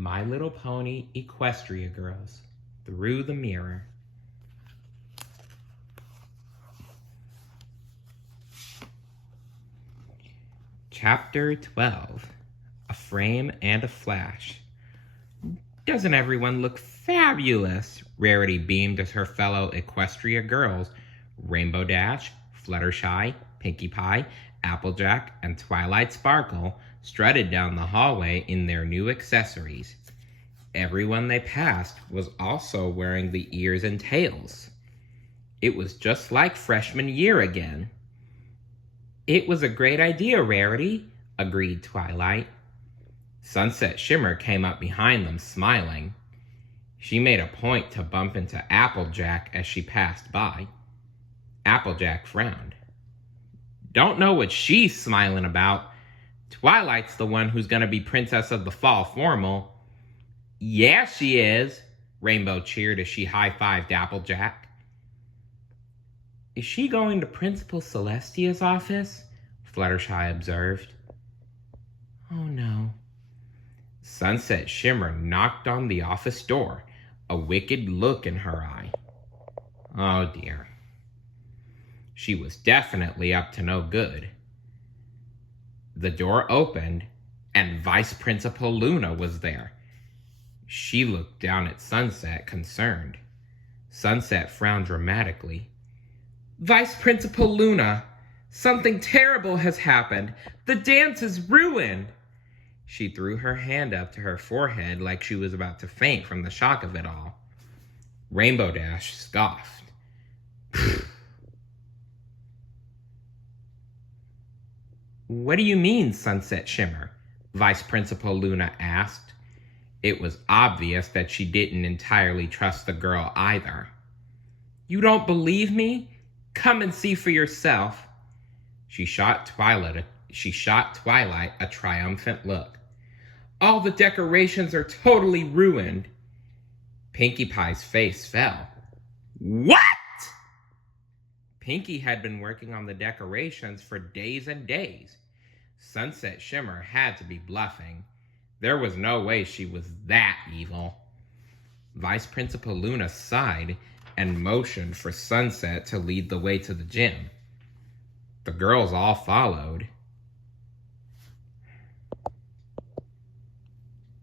My Little Pony Equestria Girls, Through the Mirror. Chapter 12, A Frame and a Flash. Doesn't everyone look fabulous? Rarity beamed as her fellow Equestria girls, Rainbow Dash, Fluttershy, Pinkie Pie, Applejack, and Twilight Sparkle, strutted down the hallway in their new accessories. Everyone they passed was also wearing the ears and tails. It was just like freshman year again. It was a great idea, Rarity, agreed Twilight. Sunset Shimmer came up behind them, smiling. She made a point to bump into Applejack as she passed by. Applejack frowned. Don't know what she's smiling about. Twilight's the one who's going to be Princess of the Fall Formal. Yeah, she is, Rainbow cheered as she high-fived Applejack. Is she going to Principal Celestia's office? Fluttershy observed. Oh no. Sunset Shimmer knocked on the office door, a wicked look in her eye. Oh dear. She was definitely up to no good. The door opened, and Vice Principal Luna was there. She looked down at Sunset, concerned. Sunset frowned dramatically. Vice Principal Luna, something terrible has happened. The dance is ruined. She threw her hand up to her forehead like she was about to faint from the shock of it all. Rainbow Dash scoffed. What do you mean, Sunset Shimmer? Vice Principal Luna asked. It was obvious that she didn't entirely trust the girl either. You don't believe me? Come and see for yourself. She shot Twilight a triumphant look. All the decorations are totally ruined. Pinkie Pie's face fell. What? Pinkie had been working on the decorations for days and days. Sunset Shimmer had to be bluffing. There was no way she was that evil. Vice Principal Luna sighed and motioned for Sunset to lead the way to the gym. The girls all followed.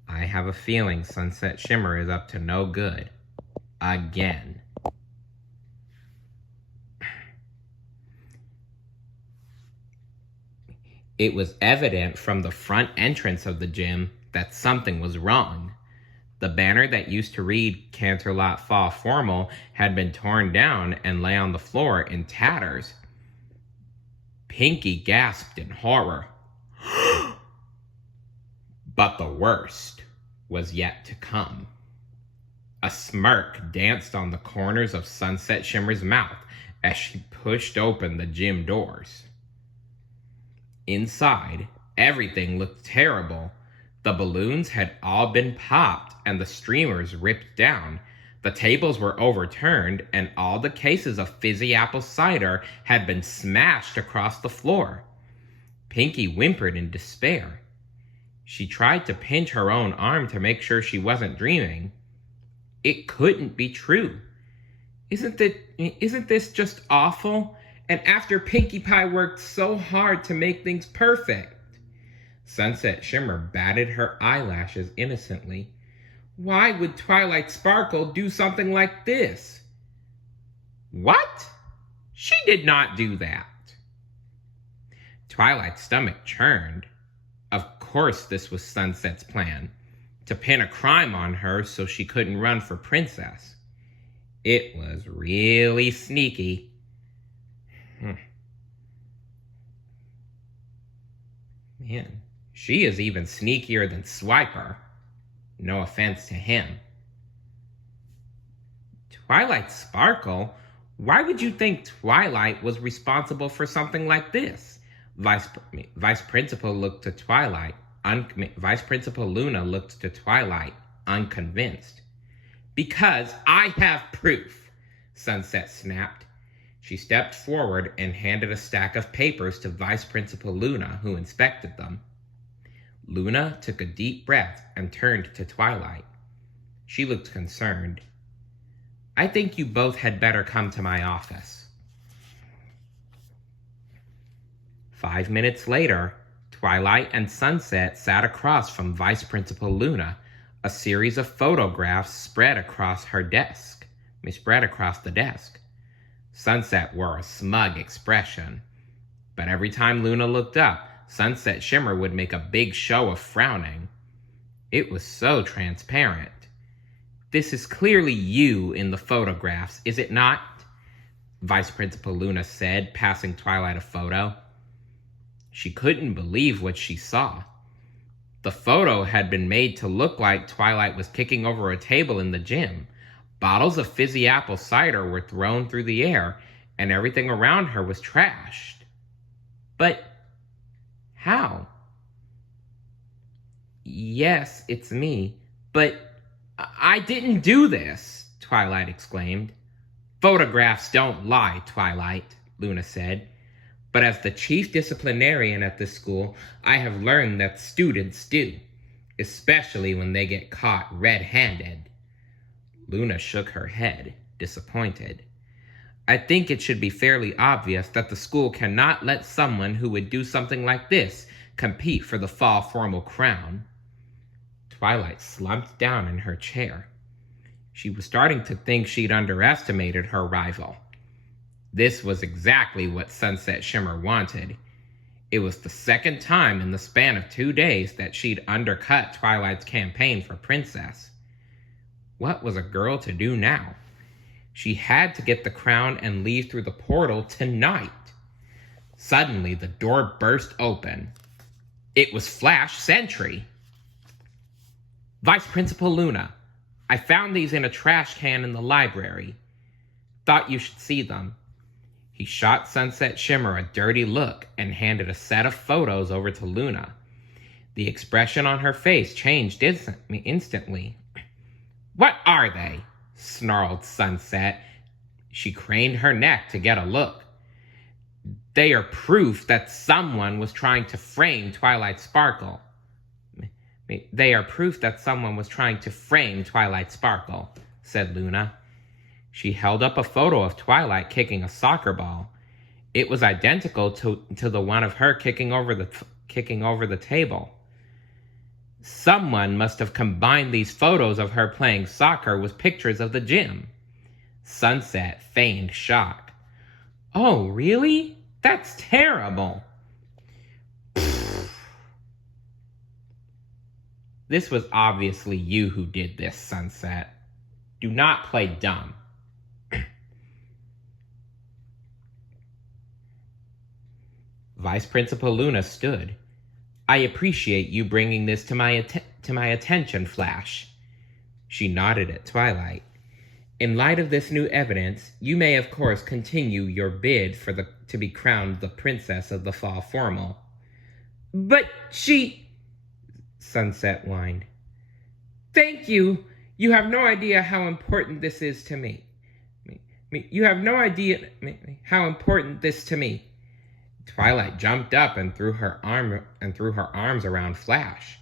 I have a feeling Sunset Shimmer is up to no good. Again. It was evident from the front entrance of the gym that something was wrong. The banner that used to read Canterlot Fall Formal had been torn down and lay on the floor in tatters. Pinkie gasped in horror. But the worst was yet to come. A smirk danced on the corners of Sunset Shimmer's mouth as she pushed open the gym doors. Inside, everything looked terrible. The balloons had all been popped and the streamers ripped down. The tables were overturned and all the cases of fizzy apple cider had been smashed across the floor. Pinkie whimpered in despair. She tried to pinch her own arm to make sure she wasn't dreaming. It couldn't be true. Isn't this just awful? And after Pinkie Pie worked so hard to make things perfect. Sunset Shimmer batted her eyelashes innocently. Why would Twilight Sparkle do something like this? What? She did not do that. Twilight's stomach churned. Of course this was Sunset's plan, to pin a crime on her so she couldn't run for princess. It was really sneaky. Man, she is even sneakier than Swiper. No offense to him. Twilight Sparkle? Why would you think Twilight was responsible for something like this? Vice Principal Luna looked to Twilight, unconvinced. Because I have proof, Sunset snapped. She stepped forward and handed a stack of papers to Vice Principal Luna, who inspected them. Luna took a deep breath and turned to Twilight. She looked concerned. I think you both had better come to my office. 5 minutes later, Twilight and Sunset sat across from Vice Principal Luna, a series of photographs spread across the desk. Sunset wore a smug expression, but every time Luna looked up, Sunset Shimmer would make a big show of frowning. It was so transparent. This is clearly you in the photographs, is it not? Vice Principal Luna said, passing Twilight a photo. She couldn't believe what she saw. The photo had been made to look like Twilight was kicking over a table in the gym. Bottles of fizzy apple cider were thrown through the air, and everything around her was trashed. But how? Yes, it's me, but I didn't do this, Twilight exclaimed. Photographs don't lie, Twilight, Luna said. But as the chief disciplinarian at this school, I have learned that students do, especially when they get caught red-handed. Luna shook her head, disappointed. I think it should be fairly obvious that the school cannot let someone who would do something like this compete for the fall formal crown. Twilight slumped down in her chair. She was starting to think she'd underestimated her rival. This was exactly what Sunset Shimmer wanted. It was the second time in the span of 2 days that she'd undercut Twilight's campaign for princess. What was a girl to do now? She had to get the crown and leave through the portal tonight. Suddenly, the door burst open. It was Flash Sentry. Vice Principal Luna, I found these in a trash can in the library. Thought you should see them. He shot Sunset Shimmer a dirty look and handed a set of photos over to Luna. The expression on her face changed instantly. What are they? Snarled Sunset. She craned her neck to get a look. They are proof that someone was trying to frame Twilight Sparkle. They are proof that someone was trying to frame Twilight Sparkle, said Luna. She held up a photo of Twilight kicking a soccer ball. It was identical to the one of her kicking over the table. Someone must have combined these photos of her playing soccer with pictures of the gym. Sunset feigned shock. Oh, really? That's terrible. This was obviously you who did this, Sunset. Do not play dumb. Vice Principal Luna stood. I appreciate you bringing this to my attention, Flash. She nodded at Twilight. In light of this new evidence, you may of course continue your bid to be crowned the princess of the fall formal. But she... Sunset whined. Thank you. You have no idea how important this is to me. You have no idea how important this to me. Twilight jumped up and threw her arms around Flash.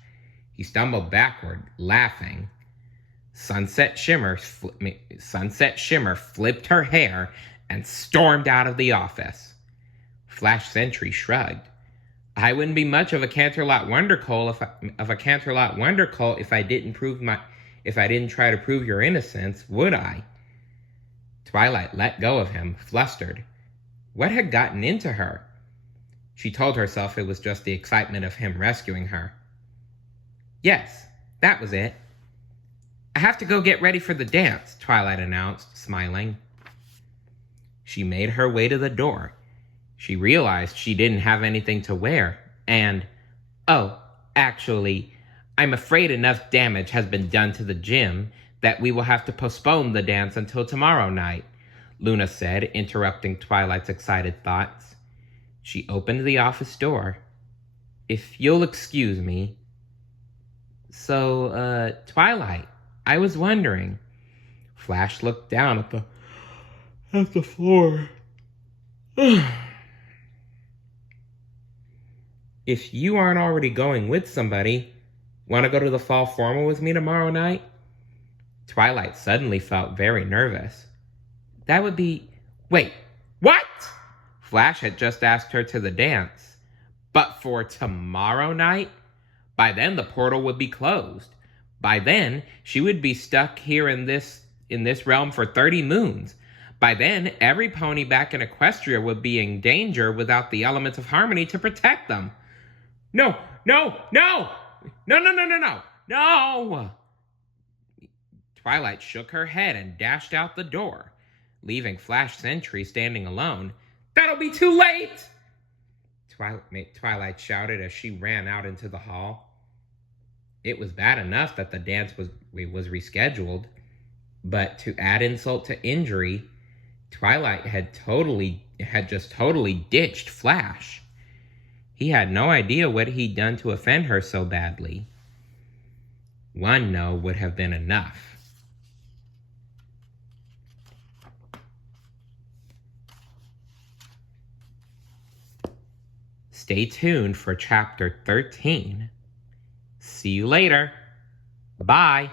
He stumbled backward, laughing. Sunset Shimmer flipped her hair and stormed out of the office. Flash Sentry shrugged. I wouldn't be much of a Canterlot Wondercoal if I didn't try to prove your innocence, would I? Twilight let go of him, flustered. What had gotten into her? She told herself it was just the excitement of him rescuing her. Yes, that was it. I have to go get ready for the dance, Twilight announced, smiling. She made her way to the door. She realized she didn't have anything to wear, and, oh, actually, I'm afraid enough damage has been done to the gym that we will have to postpone the dance until tomorrow night, Luna said, interrupting Twilight's excited thoughts. She opened the office door. If you'll excuse me. So, Twilight, I was wondering. Flash looked down at the floor. If you aren't already going with somebody, want to go to the fall formal with me tomorrow night? Twilight suddenly felt very nervous. That would be... Wait, what? Flash had just asked her to the dance. But for tomorrow night? By then the portal would be closed. By then she would be stuck here in this realm for 30 moons. By then every pony back in Equestria would be in danger without the elements of harmony to protect them. No, no, no! No, no, no, no, no! No! Twilight shook her head and dashed out the door, leaving Flash Sentry standing alone. That'll be too late! Twilight shouted as she ran out into the hall. It was bad enough that the dance was rescheduled, but to add insult to injury, Twilight had just totally ditched Flash. He had no idea what he'd done to offend her so badly. One no would have been enough. Stay tuned for Chapter 13. See you later. Bye.